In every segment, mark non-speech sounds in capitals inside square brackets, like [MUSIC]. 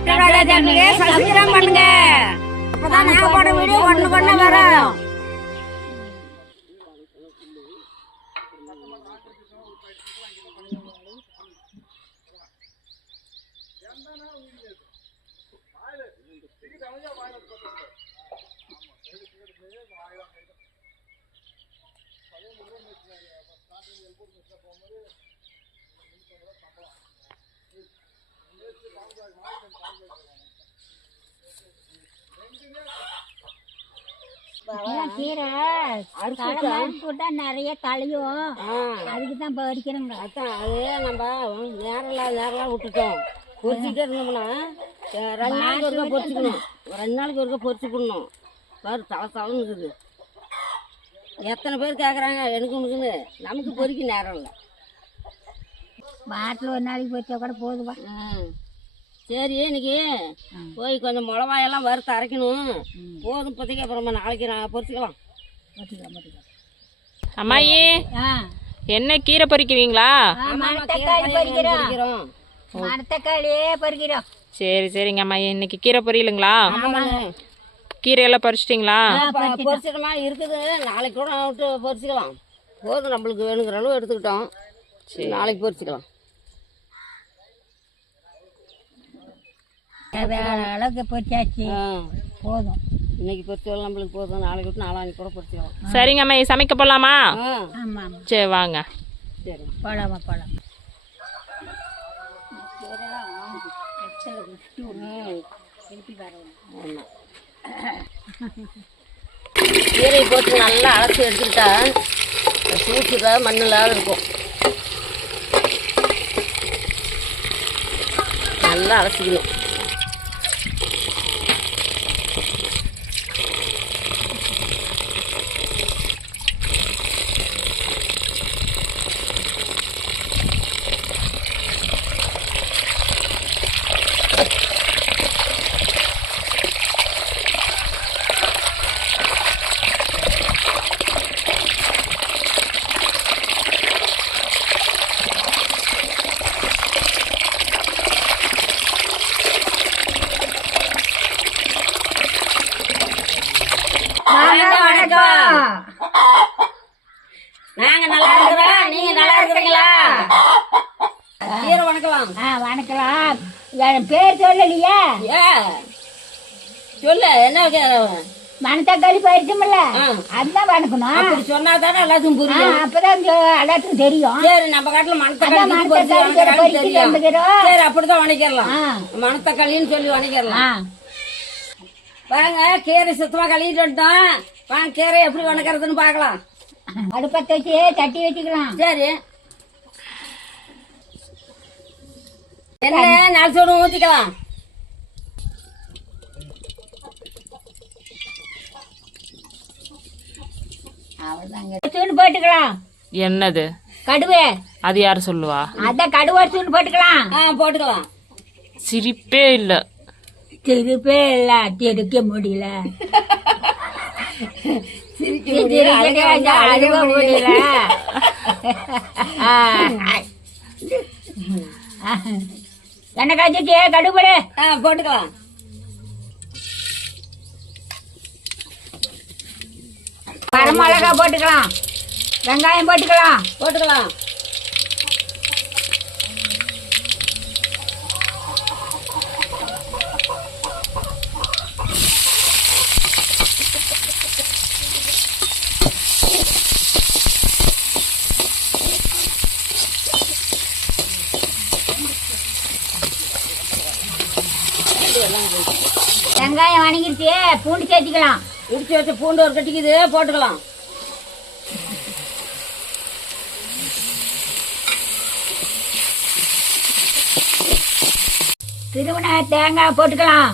சட்டரோட சேனலுக்கு சப்ஸ்கிரைப் பண்ணுங்க அப்பதான் நான் போட வீடியோ ஒண்ணு பண்ண வரும் கீரை? போட்டா நிறைய தலையும் அதுக்கு தான் பறிக்கிறோங்க அதான் அது நம்ம நேரம் இல்லாத நேரம் விட்டுட்டோம் பொரிச்சுட்டே இருந்தோம்னா ரெண்டு நாளைக்கு ஒருக்கா பொரிச்சுக்கணும் ரெண்டு நாளைக்கு ஒருக்கா பொரிச்சுக்கணும் பாரு தலை தலைன்னு இருக்குது. எத்தனை பேர் கேட்குறாங்க எனக்கு உனக்குன்னு. நமக்கு பொறிக்க நேரம் இல்லை. வாரத்தில் ஒரு நாளைக்கு போச்சா கூட போதுவா. சரி இன்னைக்கு போய் கொஞ்சம் மிளகாயெல்லாம் வறுத்து அரைக்கணும். போதும் இப்போதைக்கு அப்புறமா நாளைக்கு நான் போட்டுக்கலாம் அம்மாயி என்ன கீரை பொரிக்கிறோம் மணத்தக்காளியே பறிக்கிறோம். சரி சரிங்க அம்மாயி இன்னைக்கு கீரை பொரியலுங்களா? கீரையெல்லாம் பறிச்சிட்டிங்களா? பொரிச்சிடமா இருக்குது. நாளைக்கு கூட விட்டு பொரிச்சுக்கலாம் போதும் நம்மளுக்கு வேணுங்கிற அளவு எடுத்துக்கிட்டோம். நாளைக்கு பொரிச்சுக்கலாம் வேற அளவுக்கு பொறிச்சாச்சு. போதும். இன்னைக்கு பொரிச்சாலும் நம்மளுக்கு போதும். நாளைக்கு விட்டு நாளான்னைக்கு கூட பொரிச்சுக்கலாம் சரிங்க அம்மாயி சமைக்க போகலாமா ஆமாம் சரி வாங்க. சரி. போலாமா போலாம். ஆமாம் கீரை போட்டு நல்லா அலசி எடுத்துக்கிட்டா சூச்சுல மண் இல்லாத இருக்கும். நல்லா அலசிக்கணும். Thank you. கீரை வணக்கலாம் ஆ வணக்கலாம் என் பேர் சொல்லலையா? ஏ சொல்லு என்ன மணத்தக்காளி பறிக்கும்ல. அதுதான் வணக்கணும் அப்படி சொன்னா தானே எல்லாத்துக்கும் புரியும். அப்பதான் எல்லாத்துக்கும் தெரியும். சரி நம்ம காட்டுல பறிச்சு தெரியும். சரி அப்படிதான் வணக்கிடலாம் ஆ. மணத்தக்காளின்னு சொல்லி வணக்கிடலாம் வாங்க கீரை சுத்தமா கழுவிட்டு வந்துட்டோம். வாங்க கீரை எப்படி வணக்கறதுன்னு பார்க்கலாம். அடுப்பத்தை வச்சு தட்டி வச்சுக்கலாம். சரி. என்ன நாலு சோடு போட்டுக்கலாம். என்னது? கடுவே அது யார் சொல்லுவா? அதான் கடுவா தூண் போட்டுக்கலாம். ஆ போட்டுக்கலாம். சிரிப்பே இல்லை. திருப்பே இல்ல. திருக்க முடியல. சிரிக்க முடியல, முடியல. [LAUGHS] என்ன காய்ச்சிச்சு கடுபடு ஆ போட்டுக்கலாம். வரமிளகா போட்டுக்கலாம். வெங்காயம் போட்டுக்கலாம். போட்டுக்கலாம் வெங்காயம் வணங்கிருச்சு பூண்டு சேர்த்துக்கலாம். இடிச்சு வச்ச பூண்டு ஒரு கட்டிக்குது போட்டுக்கலாம். திருவண்ண தேங்காய் போட்டுக்கலாம்.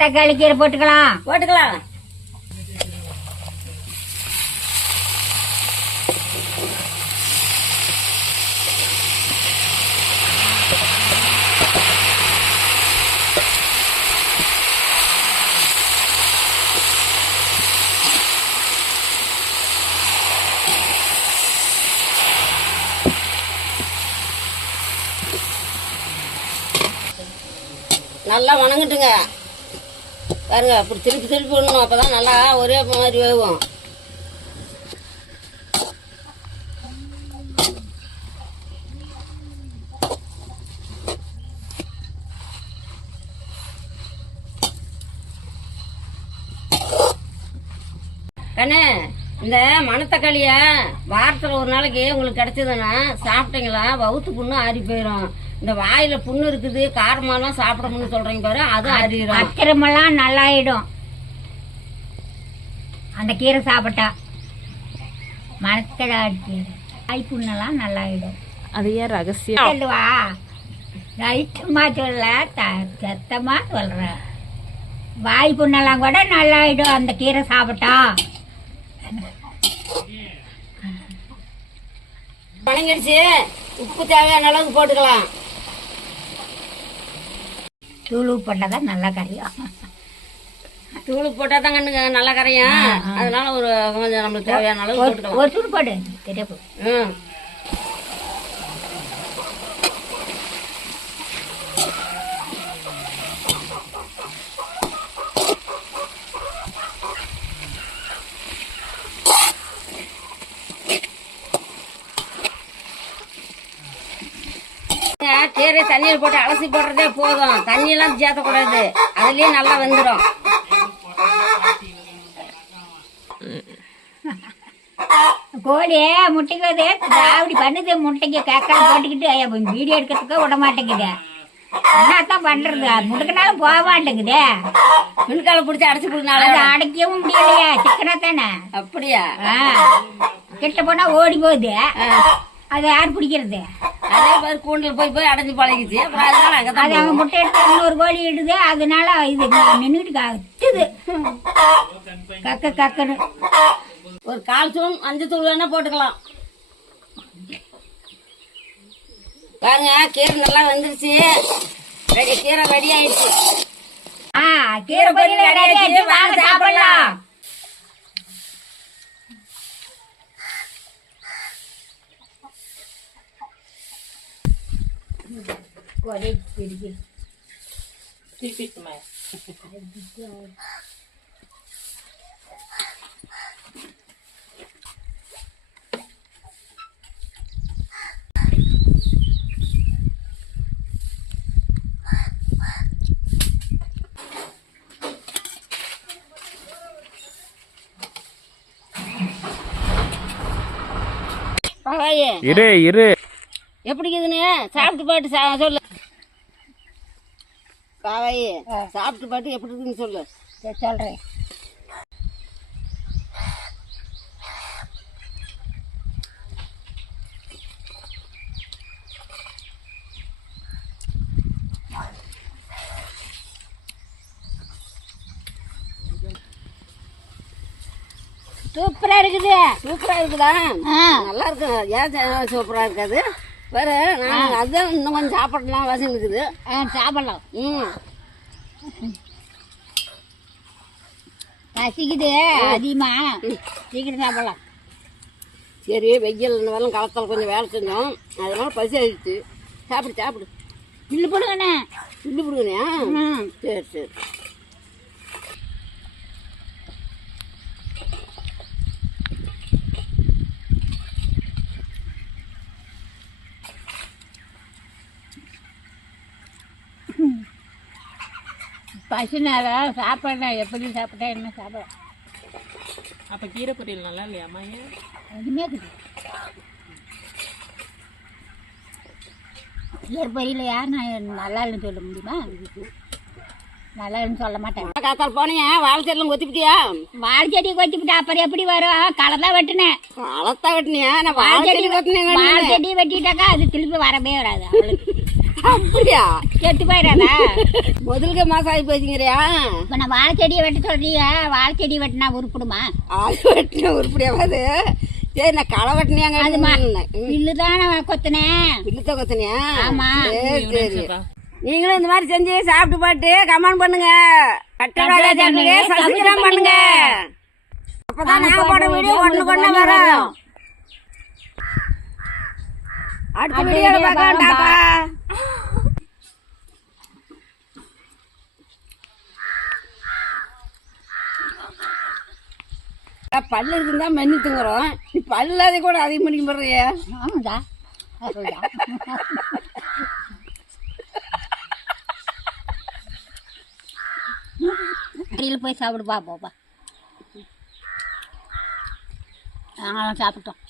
தக்காளி கீரை போட்டுக்கலாம். போட்டுக்கலாம். நல்லா வணங்கிட்டுங்க. பாருங்க அப்படி திருப்பி திருப்பி விடணும். அப்பதான் நல்லா ஒரே மாதிரி வேகும். கண்ணே இந்த மணத்தக்காளிய வாரத்தில் ஒரு நாளைக்கு உங்களுக்கு கிடைச்சதுன்னா சாப்பிட்டீங்களா? வவுத்து புண்ணு ஆறி போயிடும் இந்த வாயில புண்ணு இருக்குது காரமாலாம் சாப்பிடணும்னு சொல்றீங்க பாரு அது அறியிடும் அத்திரமெல்லாம் நல்லாயிடும். அந்த கீரை சாப்பிட்டா. மரத்தக்காளி கீரை. வாய்ப்புண்ணெல்லாம் நல்லாயிடும். அது ஏன் ரகசியம்? சொல்லுவா. ரைட்டுமா சொல்ல த- சத்தமா சொல்றேன் வாய் புண்ணெல்லாம் கூட நல்லாயிடும் அந்த கீரை சாப்பிட்டா. வணங்கிடுச்சு. உப்பு தேவையான அளவுக்கு போட்டுக்கலாம். தூளு போட்டாதான் நல்லா கரையும். தூள் போட்டா தான் கண்ணுங்க நல்லா கரையும். அதனால ஒரு கொஞ்சம் நம்மளுக்கு தேவையான அளவுக்கு ஒரு தூள் போடு தெரிய போ ம். கீரை தண்ணியில் போட்டு அலசி போடுறதே போதும். தண்ணியெல்லாம் சேர்த்தக்கூடாது. அதுலயே நல்லா வெந்துடும் கோழி முட்டைக்கு அப்படி பண்ணுது முட்டைக்கு கேக்கால போட்டுக்கிட்டு வீடியோ எடுக்கிறதுக்கு விட மாட்டேங்குது. என்னத்தான் பண்றது? முடுக்கினாலும் போக மாட்டேங்குதே. மின்கால பிடிச்சி அடைச்சி அதை அடைக்கவும் முடியலையே. சிக்கனா தானே அப்படியா. கிட்ட போனா ஓடி போகுது. அதை யார் பிடிக்கிறது? அதே மாதிரி கூண்டில் போய் போய் அடைஞ்சு பழகிச்சு அப்புறம் அதனால அங்கே அது அங்க முட்டை எடுத்து இன்னொரு கோழி இடுது. அதனால இது நின்றுட்டு கத்துது கக்க கக்கன்னு. ஒரு கால் தூள் அஞ்சு தூள் வேணா போட்டுக்கலாம். பாருங்க கீரை நல்லா வந்துருச்சு. ரெடி கீரை ரெடி ஆயிடுச்சு. ஆ கீரை பொரியல் ready ஆயிடுச்சு. வாங்க சாப்பிடலாம். கொடை பிடிக்கு பகாயே இரு இரு எப்படி இருக்குதுன்னு சாப்பிட்டு பாட்டு சா- சொல்லு. காவாயி சாப்பிட்டு பாட்டு எப்படி இருக்குன்னு சொல்லு. சரி, சொல்றேன். சூப்பரா இருக்குது. சூப்பரா இருக்குதா? ஆ. நல்லா இருக்கு? ஏன் சூப்பரா இருக்காது? வேறு நான் அதுதான் இன்னும் கொஞ்சம் சாப்பிடலாம் வாசம் இருக்குது. ஆ, சாப்பிடலாம். ம். பசிக்குது அதிகமா. சீக்கிரம் சாப்பிடலாம். சரி வெயில் இந்த வரலாம் களத்தில் கொஞ்சம் வேலை செஞ்சோம். அதனால பசி ஆயிடுச்சு. சாப்பிடு சாப்பிடு. பில்லு போடுங்கண்ணே. புள்ளி பிடுங்கண்ணா. சரி சரி. பசி நேரம் சாப்பிட்றேன் எப்படி சாப்பிட்டா என்ன சாப்பிடலாம்? அப்ப கீரை பொரியல் நல்லா இல்லையாம்மா ஏன் எதுவுமே இருக்குது ஏற்பறியில் யார் நான் நல்லா இல்லைன்னு சொல்ல முடியுமா? நல்லா இல்லைன்னு சொல்ல மாட்டேன். காத்தால் போனீங்க வாழை செடிலாம் கொத்திப்பிட்டியா? வாழை செடி கொத்திவிட்டா அப்புறம் எப்படி வரும்? களை தான் வெட்டினேன். வளர்த்தா வெட்டினியா? நான் வாழை செடி செடி கொத்தினேன் வாழை செடி வெட்டிட்டாக்கா அது திருப்பி வரவே வராது அவளுக்கு. அப்படியா? செத்து போயிடாதா? முதலுக்கு மாசம் ஆகி போச்சுங்கிறியா? இப்போ நான் வாழை செடியை வெட்ட சொல்றீங்க. வாழை செடி வெட்டினா உருப்பிடுமா? ஆள் வெட்டின உருப்படியாவது சரி நான் களை வெட்டினியாங்க அதுமா பில்லு தான் நான் கொத்தினேன். பிள்ளைத்த கொத்தினியா? ஆமா. சரி நீங்களும் இந்த மாதிரி செஞ்சு சாப்பிட்டு பாட்டு கமெண்ட் பண்ணுங்க. கட்டடா சப்ஸ்கிரைப் பண்ணுங்க. அப்பதான் நான் போடுற வீடியோ ஒண்ணு கொண்டு வரும். அடுத்த வீடியோல பார்க்கலாம். டாடா. பல்லு இருக்குன்னு தான் மென்று தங்குறோம் நீ பல்லாதே கூட அதிகம் பண்ணிக்க போடுறியா ஆமாடா. கடையில் போய் சாப்பிடுப்பா போப்பா நாங்களும் சாப்பிட்டோம்.